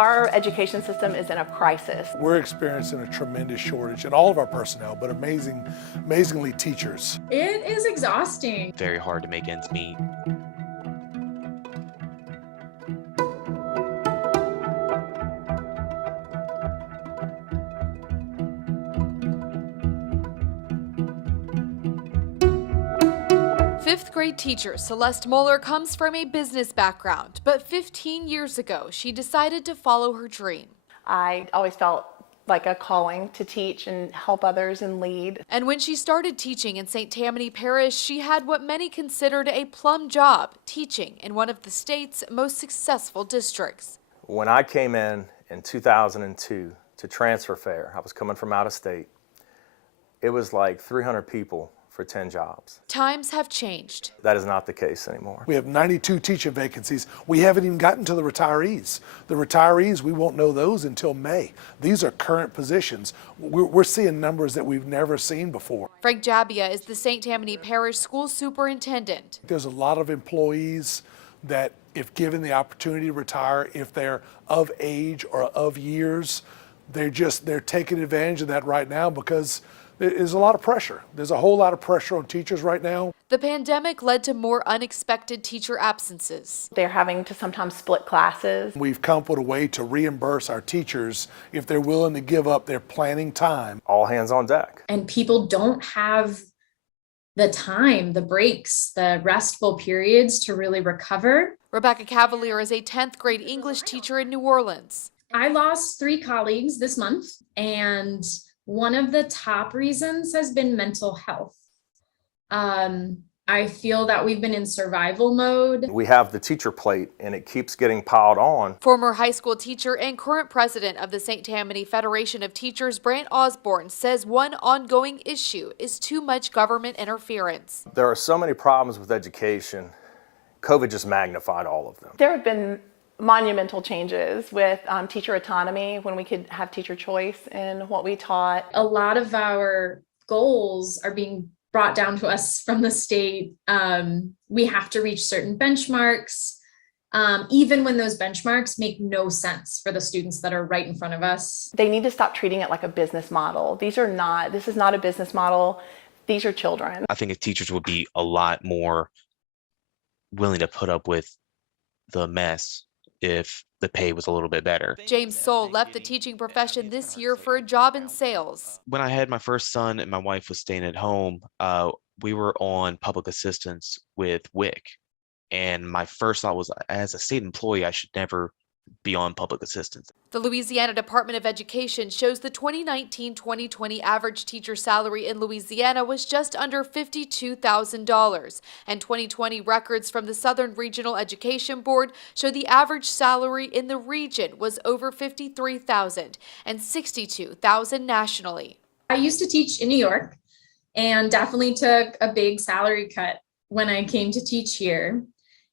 Our education system is in a crisis. We're experiencing a tremendous shortage in all of our personnel, but amazingly teachers. It is exhausting. Very hard to make ends meet. Fifth grade teacher Celeste Mueller comes from a business background, but 15 years ago, she decided to follow her dream. I always felt like a calling to teach and help others and lead. And when she started teaching in St. Tammany Parish, she had what many considered a plum job, teaching in one of the state's most successful districts. When I came in 2002 to transfer fair, I was coming from out of state, it was like 300 people for 10 jobs. Times have changed. That is not the case anymore. We have 92 teaching vacancies. We haven't even gotten to the retirees. The retirees, we won't know those until May. These are current positions. We're seeing numbers that we've never seen before. Frank Jabbia is the St. Tammany Parish School Superintendent. There's a lot of employees that, if given the opportunity to retire, if they're of age or of years, they're taking advantage of that right now because there's a lot of pressure. There's a whole lot of pressure on teachers right now. The pandemic led to more unexpected teacher absences. They're having to sometimes split classes. We've come up with a way to reimburse our teachers if they're willing to give up their planning time. All hands on deck. And people don't have the time, the breaks, the restful periods to really recover. Rebecca Cavalier is a 10th grade English teacher in New Orleans. I lost 3 colleagues this month, and one of the top reasons has been mental health. I feel that we've been in survival mode. We have the teacher plate and it keeps getting piled on. Former high school teacher and current president of the St. Tammany Federation of Teachers, Brant Osborne, says one ongoing issue is too much government interference. There are so many problems with education. COVID just magnified all of them. There have been monumental changes with teacher autonomy, when we could have teacher choice in what we taught. A lot of our goals are being brought down to us from the state. We have to reach certain benchmarks, even when those benchmarks make no sense for the students that are right in front of us. They need to stop treating it like a business model. This is not a business model. These are children. I think if teachers would be a lot more willing to put up with the mess if the pay was a little bit better. James Soul left the teaching profession this year for a job in sales. When I had my first son and my wife was staying at home, we were on public assistance with WIC. And my first thought was, as a state employee, I should never be on public assistance. The Louisiana Department of Education shows the 2019-2020 average teacher salary in Louisiana was just under $52,000, and 2020 records from the Southern Regional Education Board show the average salary in the region was over $53,000 and $62,000 nationally. I used to teach in New York and definitely took a big salary cut when I came to teach here.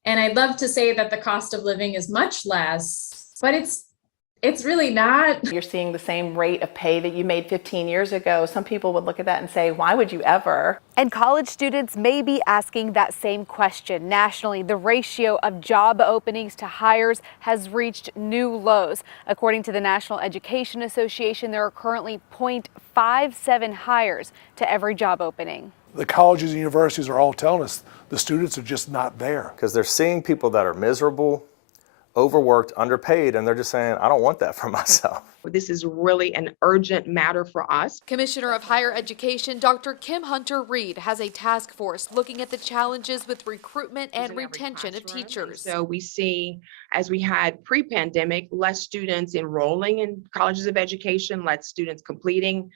And I'd love to say that the cost of living is much less, but it's really not. You're seeing the same rate of pay that you made 15 years ago. Some people would look at that and say, why would you ever? And college students may be asking that same question. Nationally, the ratio of job openings to hires has reached new lows. According to the National Education Association, there are currently 0.57 hires to every job opening. The colleges and universities are all telling us the students are just not there. Because they're seeing people that are miserable, overworked, underpaid, and they're just saying, I don't want that for myself. This is really an urgent matter for us. Commissioner of Higher Education, Dr. Kim Hunter-Reed, has a task force looking at the challenges with recruitment and retention of teachers. So we see, as we had pre-pandemic, less students enrolling in colleges of education, less students completing,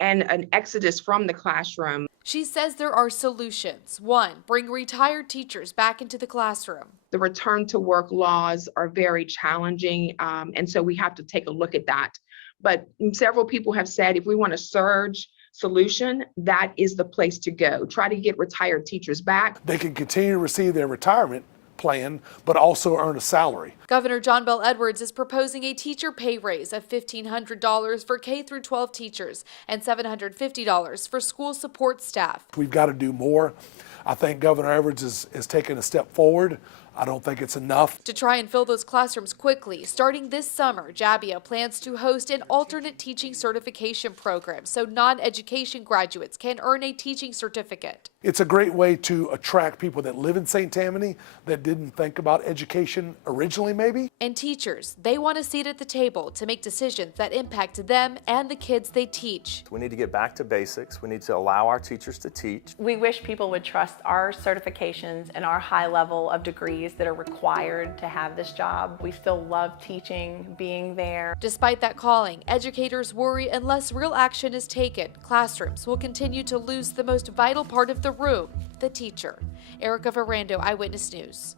and an exodus from the classroom. She says there are solutions. One, bring retired teachers back into the classroom. The return to work laws are very challenging, and so we have to take a look at that. But several people have said if we want a surge solution, that is the place to go. Try to get retired teachers back. They can continue to receive their retirement plan, but also earn a salary. Governor John Bel Edwards is proposing a teacher pay raise of $1,500 for K-12 teachers and $750 for school support staff. We've got to do more. I think Governor Edwards is taking a step forward. I don't think it's enough. To try and fill those classrooms quickly, starting this summer, Jabbia plans to host an alternate teaching certification program so non-education graduates can earn a teaching certificate. It's a great way to attract people that live in St. Tammany that didn't think about education originally, maybe. And teachers, they want a seat at the table to make decisions that impact them and the kids they teach. We need to get back to basics. We need to allow our teachers to teach. We wish people would trust our certifications and our high level of degrees that are required to have this job. We still love teaching, being there. Despite that calling, educators worry unless real action is taken, classrooms will continue to lose the most vital part of the room, the teacher. Erica Verando, Eyewitness News.